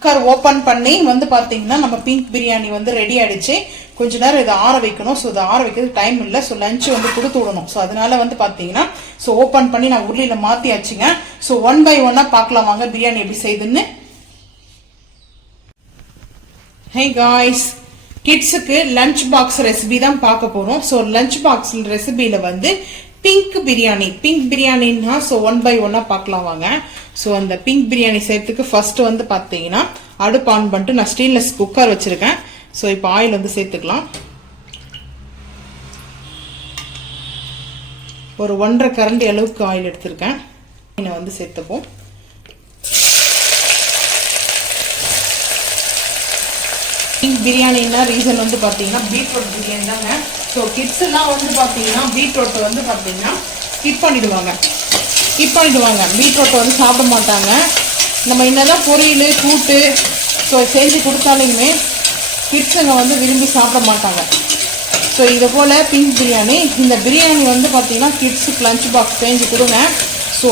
Cooker open பண்ணி வந்து பார்த்தீங்கன்னா நம்ம பிங்க் பிரியாணி வந்து ரெடி ஆயிடுச்சு. கொஞ்ச நேரம் இதை ஆற வைக்கணும். ஸோ இதை ஆற வைக்கிறது டைம் இல்லை. ஸோ லஞ்சு வந்து கொடுத்து விடணும். ஸோ அதனால வந்து பார்த்தீங்கன்னா ஸோ ஓப்பன் பண்ணி நான் உருளியில் மாற்றியாச்சுங்க. ஸோ 1 by 1 பார்க்கலாம் வாங்க பிரியாணி எப்படி செய்யுதுன்னு. ஹே காய்ஸ், கிட்ஸுக்கு லஞ்ச் பாக்ஸ் ரெசிபி தான் பார்க்க போகிறோம். ஸோ லஞ்ச் பாக்ஸ் ரெசிபியில் வந்து பிங்க் பிரியாணின்னா ஸோ 1 by 1 பார்க்கலாம் வாங்க. ஸோ அந்த பிங்க் பிரியாணி செய்யறதுக்கு ஃபர்ஸ்ட் வந்து பார்த்தீங்கன்னா அடுப்பு ஆன் பண்ணிட்டு நான் ஸ்டெயின்லெஸ் குக்கர் வச்சிருக்கேன். ஸோ இப்போ ஆயில் வந்து சேர்த்துக்கலாம். ஒரு 1.5 கரண்டி அளவுக்கு ஆயில் எடுத்திருக்கேன். வந்து சேர்த்துப்போம். பிங்க் பிரியாணின்னா ரீசன் வந்து பார்த்தீங்கன்னா பீட்ரூட் பிரியாணி தாங்க. ஸோ கிட்ஸ் எல்லாம் வந்து பார்த்தீங்கன்னா பீட்ரூட் வந்து பார்த்தீங்கன்னா ஸ்கிப் பண்ணிடுவாங்க. பீட்ரூட்டை வந்து சாப்பிட மாட்டாங்க. நம்ம என்னதான் பொரியல் கூட்டு ஸோ செஞ்சு கொடுத்தாலுமே கிட்ஸுங்க வந்து விரும்பி சாப்பிட மாட்டாங்க. ஸோ இதை போல் பிங்க் பிரியாணி, இந்த பிரியாணி வந்து பார்த்தீங்கன்னா கிட்ஸுக்கு லஞ்ச் பாக்ஸ் செஞ்சு கொடுங்க. ஸோ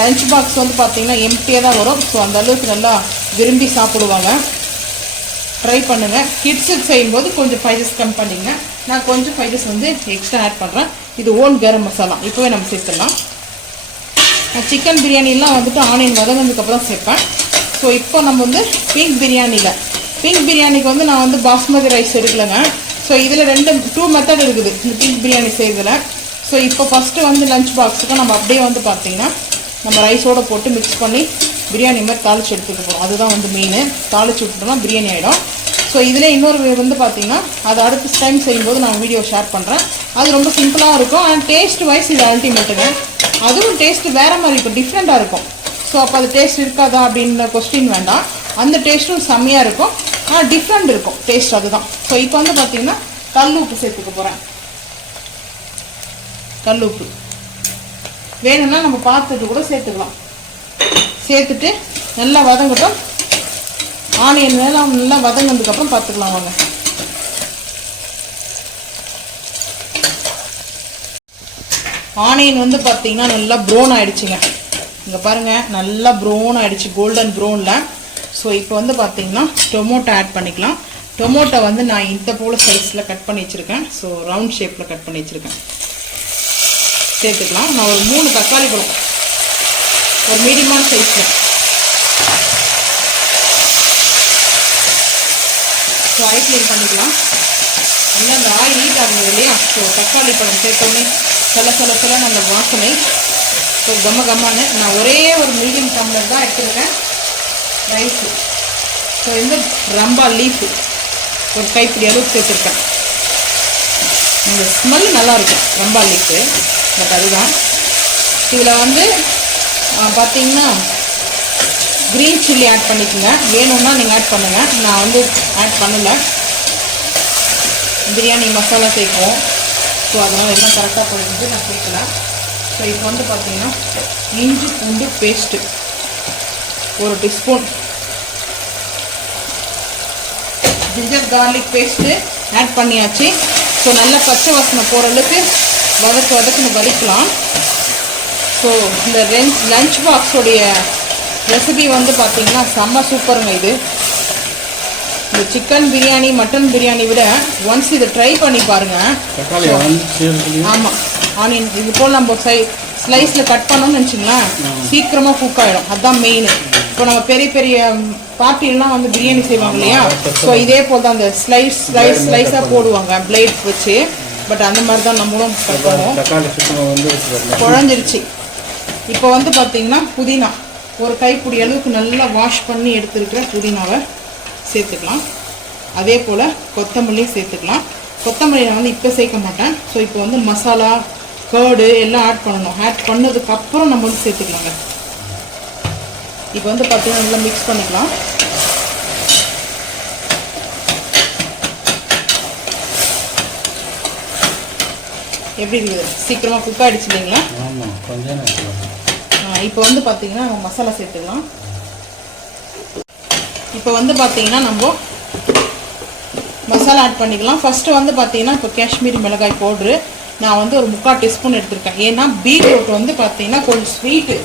லஞ்ச் பாக்ஸ் வந்து பார்த்தீங்கன்னா எம்டியாக தான் வரும். ஸோ அந்த அளவுக்கு நல்லா விரும்பி சாப்பிடுவாங்க. ட்ரை பண்ணுங்கள். கிட்ஸுக்கு செய்யும்போது கொஞ்சம் ஸ்பைசஸ் கம் பண்ணிங்க. நான் கொஞ்சம் ஸ்பைசஸ் வந்து எக்ஸ்ட்ரா ஆட் பண்ணுறேன். இது ஓன் கரம் மசாலா இப்போவே நம்ம சேர்த்துடலாம். நான் சிக்கன் பிரியாணிலாம் வந்துட்டு ஆனியன் வதங்கினதுக்கப்புறம் சேர்ப்பேன். ஸோ இப்போ நம்ம வந்து பிங்க் பிரியாணிக்கு வந்து நான் வந்து பாஸ்மதி ரைஸ் எடுக்கலைங்க. ஸோ இதில் 2 மெத்தட் இருக்குது இந்த பிங்க் பிரியாணி செய்கிறதுல. ஸோ இப்போ ஃபஸ்ட்டு வந்து லஞ்ச் பாக்ஸுக்கு நம்ம அப்படியே வந்து பார்த்திங்கன்னா நம்ம ரைஸோடு போட்டு மிக்ஸ் பண்ணி பிரியாணி மாதிரி தாளித்து எடுத்துக்க போகிறோம். அதுதான் வந்து மெயின். தாளித்து விட்டுட்டோம்னா பிரியாணி ஆகிடும். ஸோ இதில் இன்னொரு வந்து பார்த்தீங்கன்னா அது அடுத்த டைம் செய்யும்போது நான் வீடியோ ஷேர் பண்ணுறேன். அது ரொம்ப சிம்பிளாக இருக்கும். அண்ட் டேஸ்ட் வைஸ் இது அல்டிமேட்டுங்க. அதுவும் டேஸ்ட் வேறு மாதிரி இப்போ டிஃப்ரெண்ட்டாக இருக்கும். ஸோ அப்போ அது டேஸ்ட் இருக்காதா அப்படின்ற கொஸ்டின் வேண்டாம். அந்த டேஸ்ட்டும் செம்மையாக இருக்கும். ஆனால் டிஃப்ரெண்ட் இருக்கும் டேஸ்ட், அதுதான். ஸோ இப்போ வந்து பார்த்தீங்கன்னா கல் உப்பு சேர்த்துக்க போகிறேன். கல் உப்பு வேணும்னா நம்ம பார்த்துட்டு கூட சேர்த்துக்கலாம். சேர்த்துட்டு நல்லா வதங்கட்டும். ஆனியன் நல்லா வதங்கினதுக்கப்புறம் பார்த்துக்கலாம் வாங்க. ஆனியன் வந்து பார்த்தீங்கன்னா நல்லா ப்ரௌன் ஆகிடுச்சுங்க. இங்கே பாருங்கள், நல்லா ப்ரௌன் ஆகிடுச்சு, கோல்டன் ப்ரௌனில். ஸோ இப்போ வந்து பார்த்தீங்கன்னா டொமேட்டோ ஆட் பண்ணிக்கலாம். டொமேட்டோ வந்து நான் இந்த போல் சைஸில் கட் பண்ணி வச்சுருக்கேன். ஸோ ரவுண்ட் ஷேப்பில் கட் பண்ணி வச்சுருக்கேன். சேர்த்துக்கலாம். நான் ஒரு 3 தக்காளி பழம் ஒரு மீடியமான சைஸில். ஸோ ஆயில் க்ளீன் பண்ணிக்கலாம். நல்லா அந்த ஆயில் ஹீட் ஆகுது இல்லையா. ஸோ தக்காளி பழம் சேர்த்தோன்னே சில நல்ல வாசனை. ஸோ கம்மான்னு நான் ஒரே ஒரு மீடியம் டம்ளர் தான் எடுத்துருக்கேன் ரைஸு. ஸோ இந்த ரம்பா லீஃபு ஒரு கைப்பிடி அளவுக்கு சேர்த்துருக்கேன். இந்த ஸ்மெல் நல்லாயிருக்கும் ரம்பா லீஃபு. பட் அதுதான் இதில் வந்து பார்த்தீங்கன்னா க்ரீன் சில்லி ஆட் பண்ணிக்கோங்க. வேணும்னா நீங்கள் ஆட் பண்ணுங்கள். நான் வந்து ஆட் பண்ணலை. பிரியாணி மசாலா சேர்ப்போம். ஸோ அதனால் எல்லாம் கரெக்டாக போயிட்டு நான் சேர்க்கல. ஸோ இப்போ வந்து பார்த்தீங்கன்னா இஞ்சி பூண்டு பேஸ்ட்டு ஒரு teaspoon, ginger garlic paste add பண்ணியாச்சு. ஸோ நல்லா பச்சை வாசனை போகிற அளவுக்கு வதக்குன்னு வதக்கலாம். ஸோ இந்த லஞ்ச் பாக்ஸோடைய ரெசிபி வந்து பார்த்தீங்கன்னா செம்ம சூப்பருங்க. இது இந்த சிக்கன் பிரியாணி மட்டன் பிரியாணி விட ஒன்ஸ் இதை ட்ரை பண்ணி பாருங்கள். ஆமாம், ஆனியன் இது போல் நம்ம ஸ்லைஸில் கட் பண்ணோம்னு நினச்சிங்களேன், சீக்கிரமாக குக் ஆகிடும். அதுதான் மெயின். இப்போ நம்ம பெரிய பார்ட்டிலாம் வந்து பிரியாணி செய்வாங்க இல்லையா. ஸோ இதே போல் தான் அந்த ஸ்லைஸாக போடுவாங்க பிளேட் வச்சு. பட் அந்த மாதிரி தான் நம்மளும் கட் பண்ணுவோம். குழஞ்சிருச்சு. இப்போ வந்து பார்த்தீங்கன்னா புதினா ஒரு கைப்பிடி அளவுக்கு நல்லா வாஷ் பண்ணி எடுத்துருக்கிற புதினாவை சேர்த்துக்கலாம். அதே போல் கொத்தமல்லியும் சேர்த்துக்கலாம். கொத்தமல்லி நான் வந்து இப்போ சேர்க்க மாட்டேன். ஸோ இப்போ வந்து மசாலா கர்டு எல்லாம் ஆட் பண்ணணும். ஆட் பண்ணதுக்கப்புறம் நம்ம வந்து சேர்த்துக்கலாங்க. இப்போ வந்து பார்த்தீங்கன்னா நல்லா மிக்ஸ் பண்ணிக்கலாம். எப்படி இருக்குது? சீக்கிரமாக குக் ஆகிடுச்சு இல்லைங்களா. இப்போ வந்து பார்த்தீங்கன்னா நம்ம மசாலா சேர்த்துக்கலாம். இப்போ வந்து பார்த்தீங்கன்னா நம்ம மசாலா ஆட் பண்ணிக்கலாம். ஃபஸ்ட்டு வந்து பார்த்தீங்கன்னா இப்போ காஷ்மீரி மிளகாய் பவுட்ரு நான் வந்து ஒரு 3/4 டீஸ்பூன் எடுத்திருக்கேன். ஏன்னா பீட்ரூட் வந்து பார்த்தீங்கன்னா கொஞ்சம் ஸ்வீட்டு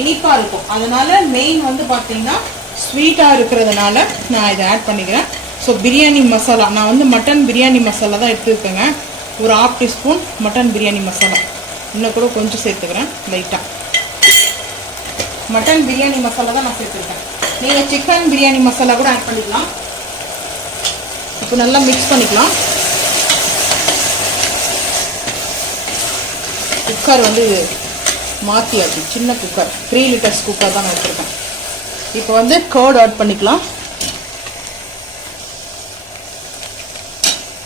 இனிப்பாக இருக்கும். அதனால மெயின் வந்து பார்த்தீங்கன்னா ஸ்வீட்டாக இருக்கிறதுனால நான் இதை ஆட் பண்ணிக்கிறேன். ஸோ பிரியாணி மசாலா நான் வந்து மட்டன் பிரியாணி மசாலா தான் எடுத்துருக்கேங்க. ஒரு 1/2 டீஸ்பூன் மட்டன் பிரியாணி மசாலா, இன்னும் கூட கொஞ்சம் சேர்த்துக்கிறேன் லைட்டாக. மட்டன் பிரியாணி மசாலா தான் நான் சேர்த்துருக்கேன். நீங்கள் சிக்கன் பிரியாணி மசாலா கூட ஆட் பண்ணிக்கலாம். இப்போ நல்லா மிக்ஸ் பண்ணிக்கலாம். குக்கர் வந்து மாற்றியாச்சு, சின்ன குக்கர், 3 லிட்டர்ஸ் குக்கர் தான் நான் வச்சுருக்கேன். இப்போ வந்து கர்ட் ஆட் பண்ணிக்கலாம்.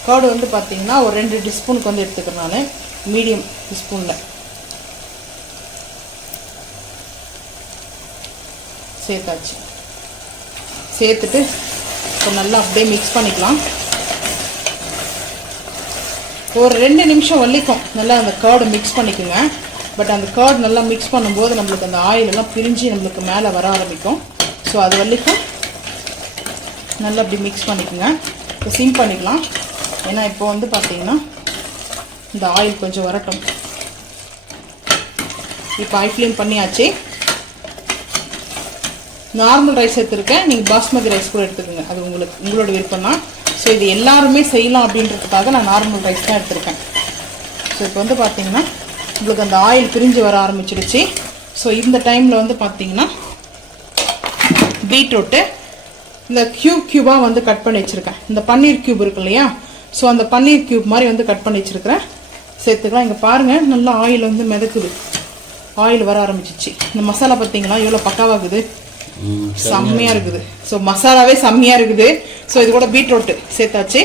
கர்டு வந்து பார்த்தீங்கன்னா ஒரு 2 டீஸ்பூனுக்கு வந்து எடுத்துக்கிறேன் நான், மீடியம் டீஸ்பூனில் சேர்த்தாச்சு. சேர்த்துட்டு இப்போ நல்லா அப்படியே மிக்ஸ் பண்ணிக்கலாம். ஒரு 2 நிமிஷம் வரைக்கும் நல்லா அந்த கர்டு மிக்ஸ் பண்ணிக்கோங்க. பட் அந்த கர்ட் நல்லா மிக்ஸ் பண்ணும்போது நம்மளுக்கு அந்த ஆயிலெல்லாம் பிரிஞ்சு நம்மளுக்கு மேலே வர ஆரம்பிக்கும். ஸோ அது வரைக்கும் நல்லா அப்படி மிக்ஸ் பண்ணிக்கோங்க. இப்போ சிம் பண்ணிக்கலாம். ஏன்னா இப்போ வந்து பார்த்தீங்கன்னா இந்த ஆயில் கொஞ்சம் வரட்டும். இப்போ ஹை ஃப்ளேம் பண்ணியாச்சு. நார்மல் ரைஸ் எடுத்துருக்கேன், நீங்கள் பாஸ்மதி ரைஸ் கூட எடுத்துக்கோங்க, அது உங்களோட விருப்பம் தான். ஸோ இது எல்லாருமே செய்யலாம் அப்படின்றதுக்காக நான் நார்மல் ரைஸ் தான் எடுத்துருக்கேன். ஸோ இப்போ வந்து பார்த்தீங்கன்னா உங்களுக்கு அந்த ஆயில் பிரிஞ்சு வர ஆரம்பிச்சிடுச்சு. ஸோ இந்த டைமில் வந்து பார்த்தீங்கன்னா பீட்ரூட்டு இந்த க்யூபாக வந்து கட் பண்ணி வச்சுருக்கேன். இந்த பன்னீர் க்யூப் இருக்கு இல்லையா, ஸோ அந்த பன்னீர் க்யூப் மாதிரி வந்து கட் பண்ணி வச்சுருக்கிறேன், சேர்த்துக்கலாம். இங்கே பாருங்கள் நல்லா ஆயில் வந்து மிதக்குது, ஆயில் வர ஆரம்பிச்சிச்சு. இந்த மசாலா பார்த்தீங்களா எவ்வளோ பக்காவாகுது, செம்மையாக இருக்குது. ஸோ மசாலாவே செம்மையாக இருக்குது. ஸோ இது கூட பீட்ரூட்டு சேர்த்தாச்சு.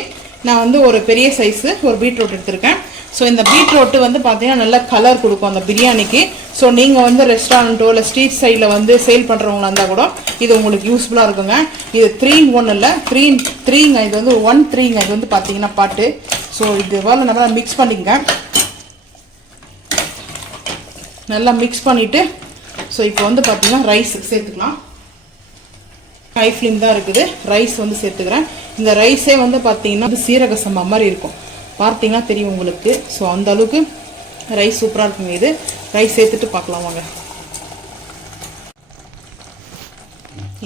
நான் வந்து ஒரு பெரிய சைஸு ஒரு பீட்ரூட் எடுத்திருக்கேன். ஸோ இந்த பீட்ரூட்டு வந்து பார்த்தீங்கன்னா நல்லா கலர் கொடுக்கும் அந்த பிரியாணிக்கு. ஸோ நீங்கள் வந்து ரெஸ்டாரண்ட்டோ இல்லை ஸ்ட்ரீட் சைடில் வந்து சேல் பண்ணுறவங்களா இருந்தால் கூட இது உங்களுக்கு யூஸ்ஃபுல்லாக இருக்குங்க. இது 3 in 1 இல்லை, 3ங்க, இது வந்து 1-3ங்க. இது வந்து பார்த்தீங்கன்னா பாட்டு. ஸோ இது வேலை நல்லா மிக்ஸ் பண்ணிக்கங்க. நல்லா மிக்ஸ் பண்ணிவிட்டு ஸோ இப்போ வந்து பார்த்தீங்கன்னா ரைஸ் சேர்த்துக்கலாம். ஹை ஃப்ளேம் தான் இருக்குது. ரைஸ் வந்து சேர்த்துக்கிறேன். இந்த ரைஸே வந்து பார்த்தீங்கன்னா சீரக சம்பா மாதிரி இருக்கும், பார்த்தீங்கன்னா தெரியும் உங்களுக்கு. ஸோ அந்த அளவுக்கு ரைஸ் சூப்பராக இருக்குங்க. இது ரைஸ் சேர்த்துட்டு பார்க்கலாம் வாங்க.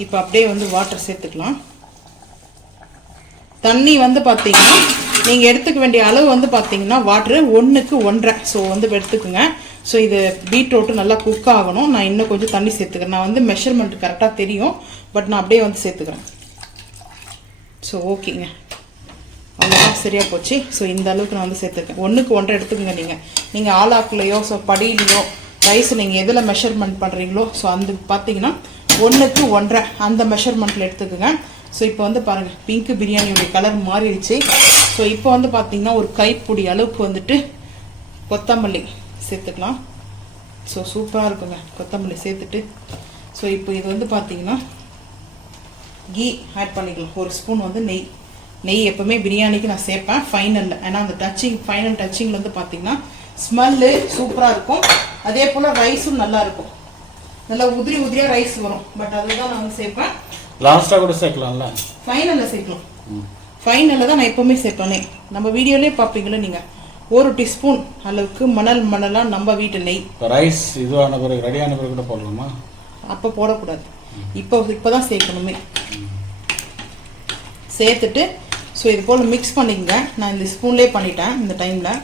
இப்போ அப்படியே வந்து வாட்டர் சேர்த்துக்கலாம். தண்ணி வந்து பார்த்தீங்கன்னா நீங்கள் எடுத்துக்க வேண்டிய அளவு வந்து பார்த்தீங்கன்னா வாட்ரு 1க்கு 1.5. ஸோ வந்து எடுத்துக்குங்க. ஸோ இது பீட்ரூட்டு நல்லா குக் ஆகணும். நான் இன்னும் கொஞ்சம் தண்ணி சேர்த்துக்கிறேன். நான் வந்து மெஷர்மெண்ட் கரெக்டாக தெரியும், பட் நான் அப்படியே வந்து சேர்த்துக்கிறேன். ஸோ ஓகேங்க, அவ்வளோதான் சரியாக போச்சு. ஸோ இந்த அளவுக்கு நான் வந்து சேர்த்துருக்கேன். 1க்கு 1.5 எடுத்துக்கோங்க. நீங்கள் ஆலாக்குலையோ ஸோ படியிலையோ ரைஸ் நீங்கள் எதில் மெஷர்மெண்ட் பண்ணுறீங்களோ ஸோ அந்த பார்த்தீங்கன்னா 1க்கு 1.5 அந்த மெஷர்மெண்ட்டில் எடுத்துக்கோங்க. ஸோ இப்போ வந்து பாருங்கள் பிங்க் பிரியாணியோடைய கலர் மாறிடுச்சு. ஸோ இப்போ வந்து பார்த்தீங்கன்னா ஒரு கைப்பிடி அளவுக்கு வந்துட்டு கொத்தமல்லி சேர்த்துக்கலாம். ஸோ சூப்பராக இருக்குங்க கொத்தமல்லி சேர்த்துட்டு. ஸோ இப்போ இது வந்து பார்த்தீங்கன்னா கீ ஆட் பண்ணிக்கலாம். ஒரு ஸ்பூன் வந்து நெய் எப்பவுமே பிரியாணிக்கு நான் சேர்ப்பேன் ஃபைனலில். ஏன்னா அந்த ஃபைனல் டச்சிங்கில் வந்து பார்த்தீங்கன்னா ஸ்மெல்லு சூப்பராக இருக்கும். அதே போல் ரைஸும் நல்லா இருக்கும், நல்லா உதிரியாக ரைஸ் வரும். பட் அதுதான் நான் வந்து சேர்ப்பேன். லாஸ்ட்டாக கூட சேர்க்கலாம்ல, ஃபைனலில் சேர்க்கலாம். ஃபைனலில் தான் நான் எப்போவுமே சேர்ப்பேனே. நம்ம வீடியோலேயே பார்ப்பீங்களே நீங்கள், 1 டீஸ்பூன் அளவுக்கு மணலாக நம்ம வீட்டு நெய். ரைஸ் இதுவான பிறகு ரெடியான பிறகு கூட போடலாமா? அப்போ போடக்கூடாது, இப்போ தான் சேர்க்கணுமே. சேர்த்துட்டு ஸோ இது போல் மிக்ஸ் பண்ணிக்கங்க. நான் இந்த ஸ்பூன்லேயே பண்ணிட்டேன் இந்த டைமில்.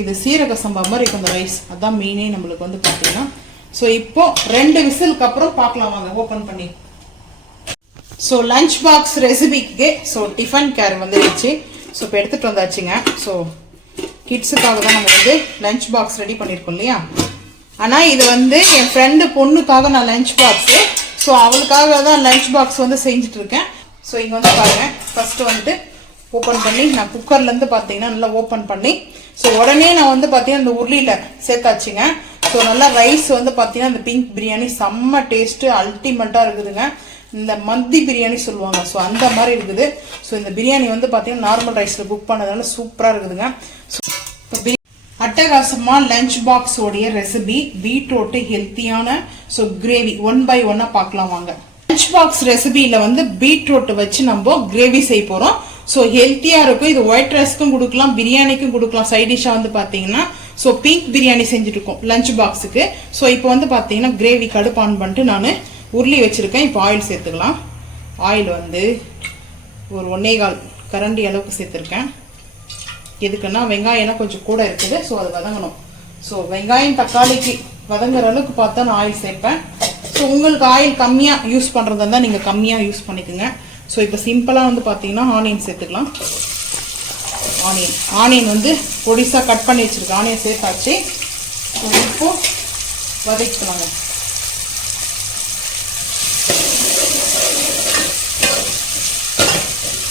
இது சீரக சம்பா மாதிரி இருக்கும் இந்த ரைஸ், அதான் மெயினே நம்மளுக்கு வந்து பார்த்தீங்கன்னா. ஸோ இப்போ 2 விசிலுக்கு அப்புறம் பார்க்கலாம் வாங்க ஓப்பன் பண்ணி. ஸோ லஞ்ச் பாக்ஸ் ரெசிபிக்கு ஸோ டிஃபன் கேர் வந்துடுச்சு. ஸோ இப்போ எடுத்துகிட்டு வந்தாச்சுங்க. ஸோ கிட்ஸுக்காக தான் நம்ம வந்து லஞ்ச் பாக்ஸ் ரெடி பண்ணியிருக்கோம் இல்லையா. ஆனால் இது வந்து என் ஃப்ரெண்டு பொண்ணுக்காக நான் லஞ்ச் பாக்ஸு, ஸோ அவளுக்காக தான் லஞ்ச் பாக்ஸ் வந்து செஞ்சுட்ருக்கேன். ஸோ இங்கே வந்து பாருங்கள், ஃபஸ்ட்டு வந்துட்டு ஓப்பன் பண்ணி நான் குக்கர்லேருந்து பார்த்தீங்கன்னா நல்லா ஓப்பன் பண்ணி ஸோ உடனே நான் வந்து பார்த்தீங்கன்னா இந்த உருளியில் சேர்த்தாச்சுங்க. ஸோ நல்லா ரைஸ் வந்து பார்த்தீங்கன்னா இந்த பிங்க் பிரியாணி செம்ம டேஸ்ட்டு அல்டிமேட்டாக இருக்குதுங்க. இந்த மந்தி பிரியாணி சொல்லுவாங்க, ஸோ அந்த மாதிரி இருக்குது. ஸோ இந்த பிரியாணி வந்து பார்த்தீங்கன்னா நார்மல் ரைஸில் குக் பண்ணதுனால சூப்பராக இருக்குதுங்க. ஸோ அட்டகாசமாக லஞ்ச் பாக்ஸோடைய ரெசிபி பீட்ரூட்டு ஹெல்த்தியான ஸோ கிரேவி 1 by 1 பார்க்கலாம் வாங்க. லஞ்ச் பாக்ஸ் ரெசிபியில் வந்து பீட்ரூட் வச்சு நம்ம கிரேவி செய்ய போகிறோம். ஸோ ஹெல்த்தியாக இருக்கும். இது ஒயிட் ரைஸ்க்கும் கொடுக்கலாம், பிரியாணிக்கும் கொடுக்கலாம். சைட் டிஷ்ஷாக வந்து பார்த்தீங்கன்னா ஸோ பிங்க் பிரியாணி செஞ்சுட்டு இருக்கோம் லஞ்ச் பாக்ஸுக்கு. ஸோ இப்போ வந்து பார்த்தீங்கன்னா கிரேவி கடுப்பு ஆன் பண்ணிட்டு நான் உருளி வச்சுருக்கேன். இப்போ ஆயில் சேர்த்துக்கலாம். ஆயில் வந்து ஒரு 1.25 கரண்டி அளவுக்கு சேர்த்துருக்கேன். எதுக்குன்னா வெங்காயம்னா கொஞ்சம் கூட இருக்குது. ஸோ அது வதங்கணும். ஸோ வெங்காயம் தக்காளிக்கு வதங்குற அளவுக்கு பார்த்தா நான் ஆயில் சேர்ப்பேன். ஸோ உங்களுக்கு ஆயில் கம்மியாக யூஸ் பண்ணுறதா இருந்தால் நீங்கள் கம்மியாக யூஸ் பண்ணிக்கோங்க. ஸோ இப்போ சிம்பிளாக வந்து பார்த்தீங்கன்னா ஆனியன் சேர்த்துக்கலாம். ஆனியன் வந்து பொடிசாக கட் பண்ணி வச்சுருக்கேன். ஆனியன் சேர்த்தாச்சு. ஸோ இப்போ வதக்கிக்கலாங்க.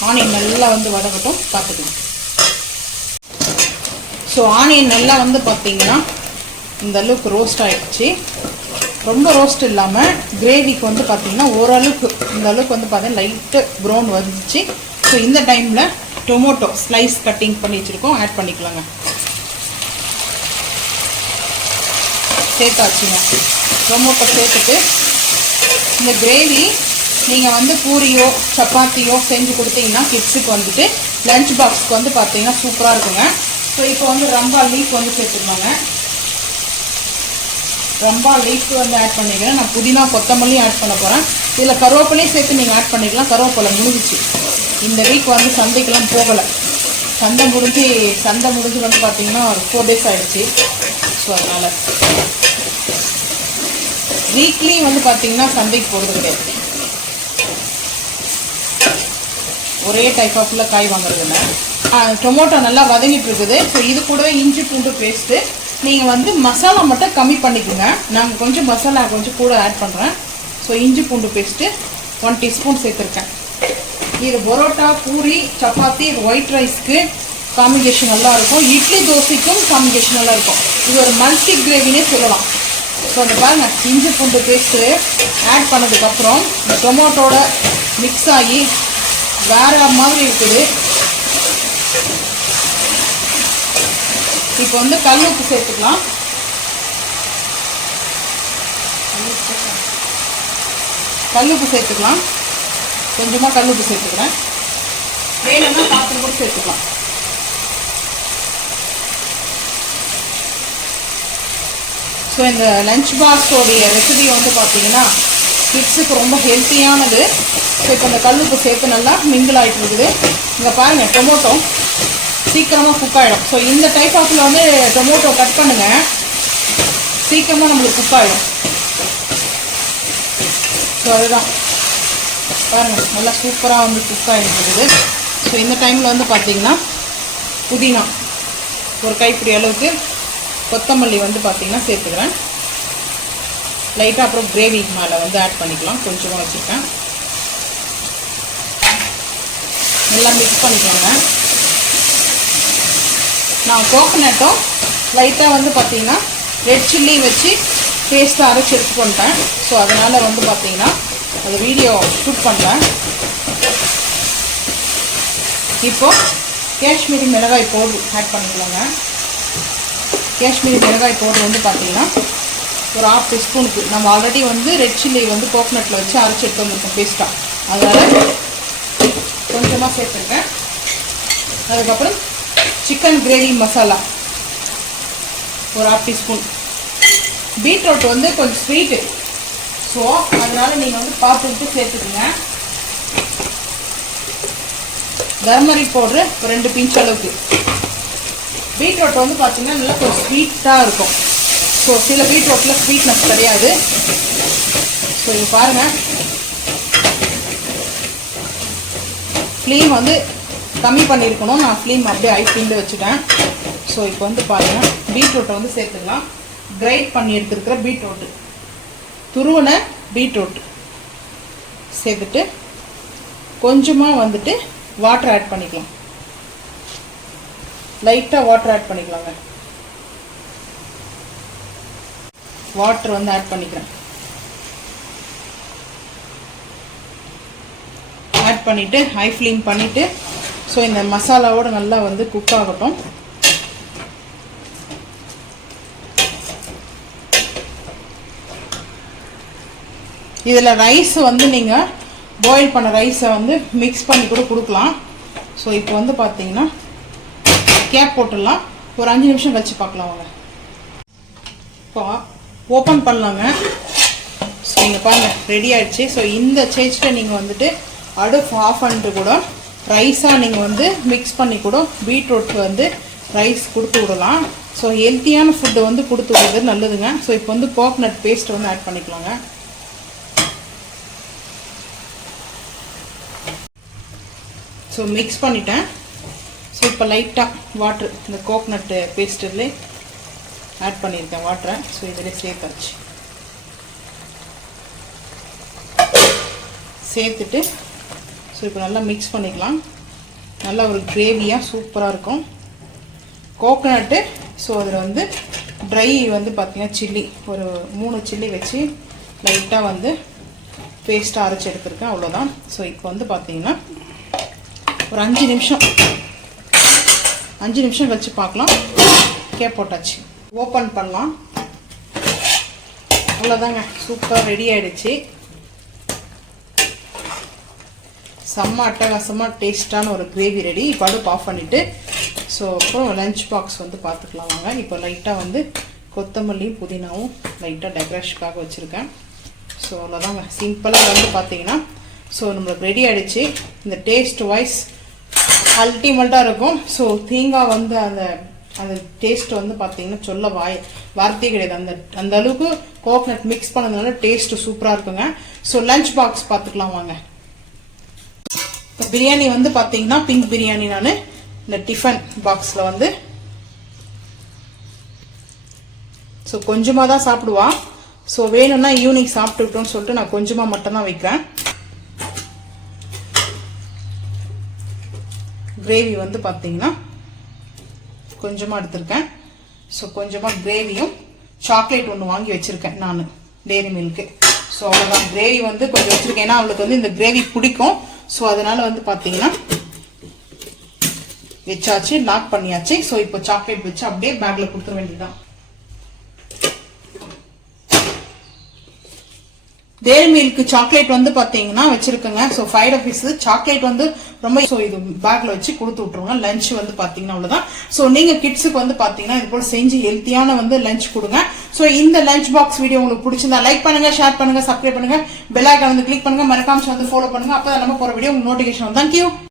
ஆனியன் நல்லா வந்து வதக்கட்டும், பார்த்துக்கலாம். ஸோ ஆனியன் நல்லா வந்து பார்த்தீங்கன்னா இந்த அளவுக்கு ரோஸ்ட் ஆகிடுச்சு. ரொம்ப ரோஸ்ட் இல்லாமல் கிரேவிக்கு வந்து பார்த்தீங்கன்னா ஓரளவுக்கு இந்த அளவுக்கு வந்து பார்த்தீங்கன்னா லைட்டு ப்ரௌன் வந்துச்சு. ஸோ இந்த டைமில் டொமேட்டோ ஸ்லைஸ் கட்டிங் பண்ணி வச்சுருக்கோம், ஆட் பண்ணிக்கலாங்க. சேர்த்தாச்சுங்க. டொமேட்டோ சேர்த்துட்டு இந்த கிரேவி நீங்கள் வந்து பூரியோ சப்பாத்தியோ செஞ்சு கொடுத்தீங்கன்னா கிட்ஸுக்கு வந்துட்டு லஞ்ச் பாக்ஸ்க்கு வந்து பார்த்தீங்கன்னா சூப்பராக இருக்குங்க. ஸோ இப்போ வந்து ரம்பா லீஃப் வந்து சேர்த்துக்கலாங்க. ரம்பா லீஃப் வந்து ஆட் பண்ணிக்கிறேன். நான் புதினா கொத்தமல்லியும் ஆட் பண்ண போகிறேன். இதில் கருவேப்பிலையும் சேர்த்து நீங்கள் ஆட் பண்ணிக்கலாம். கருவேப்பிலை முடிஞ்சிச்சு. இந்த வீக் வந்து சந்தைக்கெல்லாம் போகலை. சந்தை முடிஞ்சு வந்து பார்த்தீங்கன்னா ஒரு 4 days ஆகிடுச்சு. ஸோ அதனால் வீக்லி வந்து பார்த்தீங்கன்னா சந்தைக்கு போகிறது கிடையாது. ஒரே டைப் ஆஃப்ல காய் வாங்குறதுல டொமேட்டோ நல்லா வதங்கிட்டு இருக்குது. ஸோ இது கூடவே இஞ்சி பூண்டு பேஸ்ட்டு நீங்கள் வந்து மசாலா மட்டும் கம்மி பண்ணிக்கோங்க. நாங்கள் கொஞ்சம் மசாலா கொஞ்சம் கூட ஆட் பண்ணுறேன். ஸோ இஞ்சி பூண்டு பேஸ்ட்டு 1 teaspoon சேர்த்துருக்கேன். இது பரோட்டா பூரி சப்பாத்தி ஒயிட் ரைஸ்க்கு காம்பினேஷன் நல்லாயிருக்கும். இட்லி தோசைக்கும் காம்பினேஷன் நல்லா இருக்கும். இது ஒரு மல்டி கிரேவினே சொல்லலாம். ஸோ அந்த பாருங்கள் இஞ்சி பூண்டு பேஸ்ட்டு ஆட் பண்ணதுக்கப்புறம் இந்த டொமேட்டோட மிக்ஸ் ஆகி வேறு மாதிரி இருக்குது. இப்போ வந்து கல் உப்பு சேர்த்துக்கலாம். கொஞ்சமாக கல் உப்பு சேர்த்துக்கிறேன். வேணும்னா பாத்திரம் கூட சேர்த்துக்கலாம். ஸோ இந்த லஞ்ச் பாக்ஸோடைய ரெசிபி வந்து பார்த்தீங்கன்னா கிட்ஸுக்கு ரொம்ப ஹெல்த்தியானது. ஸோ இப்போ இந்த கல்லுப்பு சேர்த்து நல்லா மிங்கிள் ஆகிட்டு இருக்குது. இங்கே பாருங்கள் டொமேட்டோ சீக்கிரமாக குக் ஆகிடும். ஸோ இந்த டைப் ஆஃபில் வந்து டொமேட்டோ கட் பண்ணுங்கள், சீக்கிரமாக நம்மளுக்கு குக் ஆகிடும். ஸோ அதுதான் பாருங்கள் நல்லா சூப்பராக வந்து குக் ஆகிட்டு இருக்குது. ஸோ இந்த டைமில் வந்து பார்த்தீங்கன்னா புதினா ஒரு கைப்பிடி அளவுக்கு, கொத்தமல்லி வந்து பார்த்தீங்கன்னா சேர்த்துக்கிறேன் லைட்டாக. அப்புறம் கிரேவி மேலே வந்து ஆட் பண்ணிக்கலாம். கொஞ்சமாக வச்சுருக்கேன். நல்லா மிக்ஸ் பண்ணிக்கலாங்க. நான் கோகோனட்டும் லைட்டாக வந்து பார்த்தீங்கன்னா ரெட் சில்லி வச்சு பேஸ்ட்டாக அரைச்சி எடுத்து பண்ணிட்டேன். ஸோ அதனால் வந்து பார்த்தீங்கன்னா அது வீடியோ ஷூட் பண்ணுறேன். இப்போது காஷ்மீரி மிளகாய் பவுடர் ஆட் பண்ணிக்கலாங்க. காஷ்மீரி மிளகாய் பவுடர் வந்து பார்த்தீங்கன்னா ஒரு 1/2 teaspoon. நம்ம ஆல்ரெடி வந்து ரெட் சில்லி வந்து கோகோனட்டில் வச்சு அரைச்சி எடுத்து வந்துருக்கோம் பேஸ்ட்டாக, அதனால் கொஞ்சமாக சேர்த்துருக்கேன். அதுக்கப்புறம் சிக்கன் கிரேவி மசாலா ஒரு 1/2 teaspoon. பீட்ரூட் வந்து கொஞ்சம் ஸ்வீட்டு, ஸோ அதனால் நீங்கள் வந்து பார்த்துட்டு சேர்த்துக்குங்க. டர்மரிக் பவுட்ரு ஒரு 2 pinch அளவுக்கு. பீட்ரூட் வந்து பார்த்தீங்கன்னா நல்லா கொஞ்சம் ஸ்வீட்டாக இருக்கும். ஸோ சில பீட்ரூட்டில் ஸ்வீட்னஸ் கிடையாது. ஸோ இது பாருங்கள், ஃப்ளேம் வந்து கம்மி பண்ணியிருக்கணும். நான் ஃப்ளேம் அப்படியே ஹை ஃப்ளேமில் வச்சுட்டேன். ஸோ இப்போ வந்து பாருங்கள் பீட்ரூட்டை வந்து சேர்த்துக்கலாம். கிரைண்ட் பண்ணி எடுத்துருக்கிற பீட்ரூட்டு, துருவன பீட்ரூட் சேர்த்துட்டு கொஞ்சமாக வந்துட்டு வாட்டர் ஆட் பண்ணிக்கலாம். லைட்டாக வாட்டர் ஆட் பண்ணிக்கலாங்க. வாட்டர் வந்து ஆட் பண்ணிக்கிறேன். ஆட் பண்ணிவிட்டு ஹை ஃப்ளேம் பண்ணிவிட்டு ஸோ இந்த மசாலாவோடு நல்லா வந்து குக் ஆகட்டும். இதில் ரைஸ் வந்து நீங்கள் பாயில் பண்ண ரைஸை வந்து மிக்ஸ் பண்ணி கூட கொடுக்கலாம். ஸோ இப்போ வந்து பார்த்தீங்கன்னா கேப் போட்டுடலாம். ஒரு 5 நிமிஷம் கழிச்சு பார்க்கலாம் வாங்க. இப்போ ஓப்பன் பண்ணலாங்க. ஸோ நீங்கள் பாருங்கள் ரெடி ஆகிடுச்சு. ஸோ இந்த ஸ்டேஜில் நீங்கள் வந்துட்டு அடுப்பு ஆஃப் பண்ணிட்டு கூட ரைஸாக நீங்கள் வந்து மிக்ஸ் பண்ணி கூட பீட்ரூட் வந்து ரைஸ் கொடுத்து விடலாம். ஸோ ஹெல்த்தியான ஃபுட்டை வந்து கொடுத்து விடுறது நல்லதுங்க. ஸோ இப்போ வந்து கோகனட் பேஸ்ட்டை வந்து ஆட் பண்ணிக்கலாங்க. ஸோ மிக்ஸ் பண்ணிட்டேன். ஸோ இப்போ லைட்டாக வாட்ரு இந்த கோகனட் பேஸ்ட்டில் ஆட் பண்ணியிருக்கேன் வாட்டரை. ஸோ இதில் சேர்த்தாச்சு. சேர்த்துட்டு ஸோ இப்போ நல்லா மிக்ஸ் பண்ணிக்கலாம். நல்லா ஒரு கிரேவியாக சூப்பராக இருக்கும் கோகனட்டு. ஸோ அதில் வந்து ட்ரை வந்து பார்த்திங்கன்னா சில்லி ஒரு 3 சில்லி வச்சு லைட்டாக வந்து பேஸ்ட்டாக அரைச்சி எடுத்துருக்கேன். அவ்வளோதான். ஸோ இப்போ வந்து பார்த்திங்கன்னா ஒரு 5 நிமிஷம் கழிச்சு பார்க்கலாம். போட்டாச்சு. ஓப்பன் பண்ணலாம். அவ்வளோதாங்க, சூப்பராக ரெடி ஆகிடுச்சு. செம்ம அட்டகாசமாக டேஸ்டான ஒரு கிரேவி ரெடி. இப்போ அடுப்பு ஆஃப் பண்ணிவிட்டு ஸோ அப்புறம் லஞ்ச் பாக்ஸ் வந்து பார்த்துக்கலாம் வாங்க. இப்போ லைட்டாக வந்து கொத்தமல்லியும் புதினாவும் லைட்டாக டெக்கரேஷனுக்காக வச்சுருக்கேன். ஸோ அவ்வளோதாங்க, சிம்பிளாக வந்து பார்த்தீங்கன்னா ஸோ நம்மளுக்கு ரெடி ஆகிடுச்சு. இந்த டேஸ்ட் வைஸ் அல்டிமேட்டாக இருக்கும். ஸோ தேங்காய் வந்து அந்த டேஸ்ட் வந்து பார்த்தீங்கன்னா சொல்ல வார்த்தையே கிடையாது. அந்த அளவுக்கு கோகனட் மிக்ஸ் பண்ணதுனால டேஸ்ட்டு சூப்பராக இருக்குங்க. ஸோ லஞ்ச் பாக்ஸ் பார்த்துக்கலாம் வாங்க. இப்போ பிரியாணி வந்து பார்த்தீங்கன்னா பிங்க் பிரியாணி நான் இந்த டிஃபன் பாக்ஸில் வந்து ஸோ கொஞ்சமாக தான் சாப்பிடுவான். ஸோ வேணும்னா ஈவினிங் சாப்பிட்டுக்கிட்டோன்னு சொல்லிட்டு நான் கொஞ்சமாக மட்டும்தான் வைக்கிறேன். கிரேவி வந்து பார்த்தீங்கன்னா கொஞ்சமாக எடுத்திருக்கேன். ஸோ கொஞ்சமாக கிரேவியும் சாக்லேட் ஒன்று வாங்கி வச்சுருக்கேன் நான் டெய்ரி மில்க்கு. ஸோ அவ்வளோதான், கிரேவி வந்து கொஞ்சம் வச்சுருக்கேன். ஏன்னா அவளுக்கு வந்து இந்த கிரேவி பிடிக்கும். ஸோ அதனால் வந்து பார்த்தீங்கன்னா வச்சாச்சு, லாக் பண்ணியாச்சு. ஸோ இப்போ சாக்லேட் வச்சு அப்படியே பேக்கில் கொடுத்துட வேண்டியதுதான். டெய்ரி மில்க் சாக்லேட் வந்து பார்த்தீங்கன்னா வச்சிருக்கேங்க. ஸோ 5 rupees சாக்லேட் வந்து ரொம்ப. ஸோ இது பேக்கில் வச்சு கொடுத்து விட்ருவோங்க. லஞ்ச் வந்து பார்த்தீங்கன்னா அவ்வளோதான். ஸோ நீங்கள் கிட்ஸுக்கு வந்து பார்த்தீங்கன்னா இது போல் செஞ்சு ஹெல்த்தியான வந்து லஞ்ச் கொடுங்க. ஸோ இந்த லஞ்ச் பாக்ஸ் வீடியோ உங்களுக்கு பிடிச்சிருந்தா லைக் பண்ணுங்க, ஷேர் பண்ணுங்க, சப்ஸ்கிரைப் பண்ணுங்க, பெல் ஐகான் வந்து கிளிக் பண்ணுங்க, மறக்காம வந்து ஃபாலோ பண்ணுங்க. அப்போ நம்ம போகிற வீடியோ உங்களுக்கு நோட்டிஃபிகேஷன். தேங்க்யூ.